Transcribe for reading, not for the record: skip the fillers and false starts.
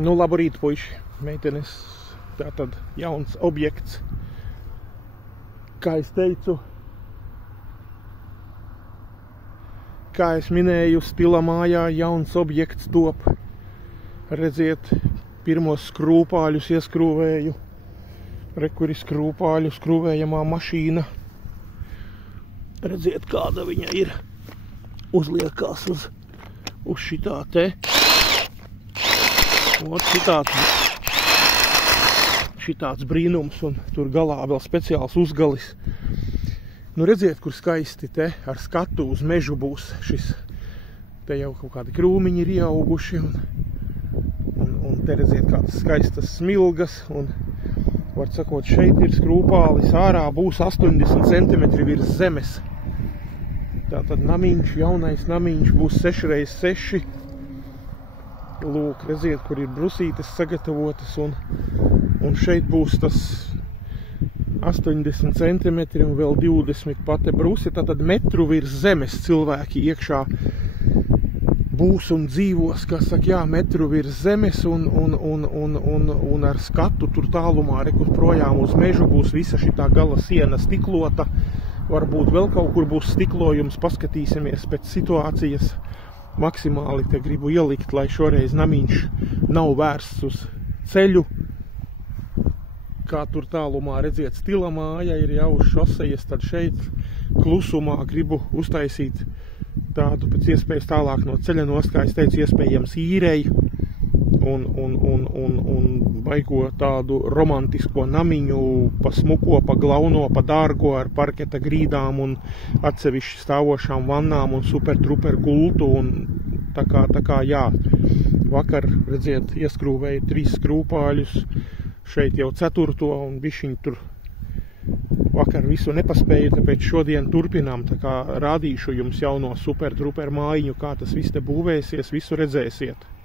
Nu, labrīt, puiši, meitenes, tātad jauns objekts. Kā es teicu, kā es minēju, stila mājā jauns objekts top. Redziet, pirmos skrūpāļus ieskrūvēju. Re, kur ir skrūpāļu skrūvējamā mašīna. Redziet, kāda viņa ir. Uzliekās uz šitā te. Ot, šitāds brīnums, un tur galā vēl speciāls uzgalis. Nu, redziet, kur skaisti te ar skatu uz mežu būs šis. Te jau kaut kādi krūmiņi ir ieauguši, un te redziet kādas skaistas smilgas, un, var sakot, šeit ir skrūpālis, ārā būs 80 cm virs zemes. Tātad namiņš, jaunais namiņš būs 6x6. Lūk, redziet, kur ir brusītes sagatavotas, un šeit būs tas 80 cm un vēl 20 pate brusi, tātad metru virs zemes cilvēki iekšā būs un dzīvos, kas saka, jā, metru virs zemes un ar skatu tur tālumā, re, kur projām uz mežu būs visa šitā gala siena stiklota, varbūt vēl kaut kur būs stiklojums, paskatīsimies pēc situācijas. Maksimāli te gribu ielikt, lai šoreiz namiņš nav vērsts uz ceļu. Kā tur tālumā redziet, stila māja ir jau uz šosejas, tad šeit klusumā gribu uztaisīt tādu pēc iespējas tālāk no ceļa nost, kā es teicu, iespējams īrei un baigo tādu romantisko namiņu, pa smuko, pa glauno, pa dārgo ar parketa grīdām un atsevišķi stāvošām vannām un super-truper gultu, un tā kā, jā, vakar, redziet, ieskrūvēju 3 skrūpāļus, šeit jau 4. un bišķiņ tur vakar visu nepaspēju, tāpēc šodien turpinām, tā kā rādīšu jums jauno super-truper mājiņu, kā tas viss te būvēsies, visu redzēsiet.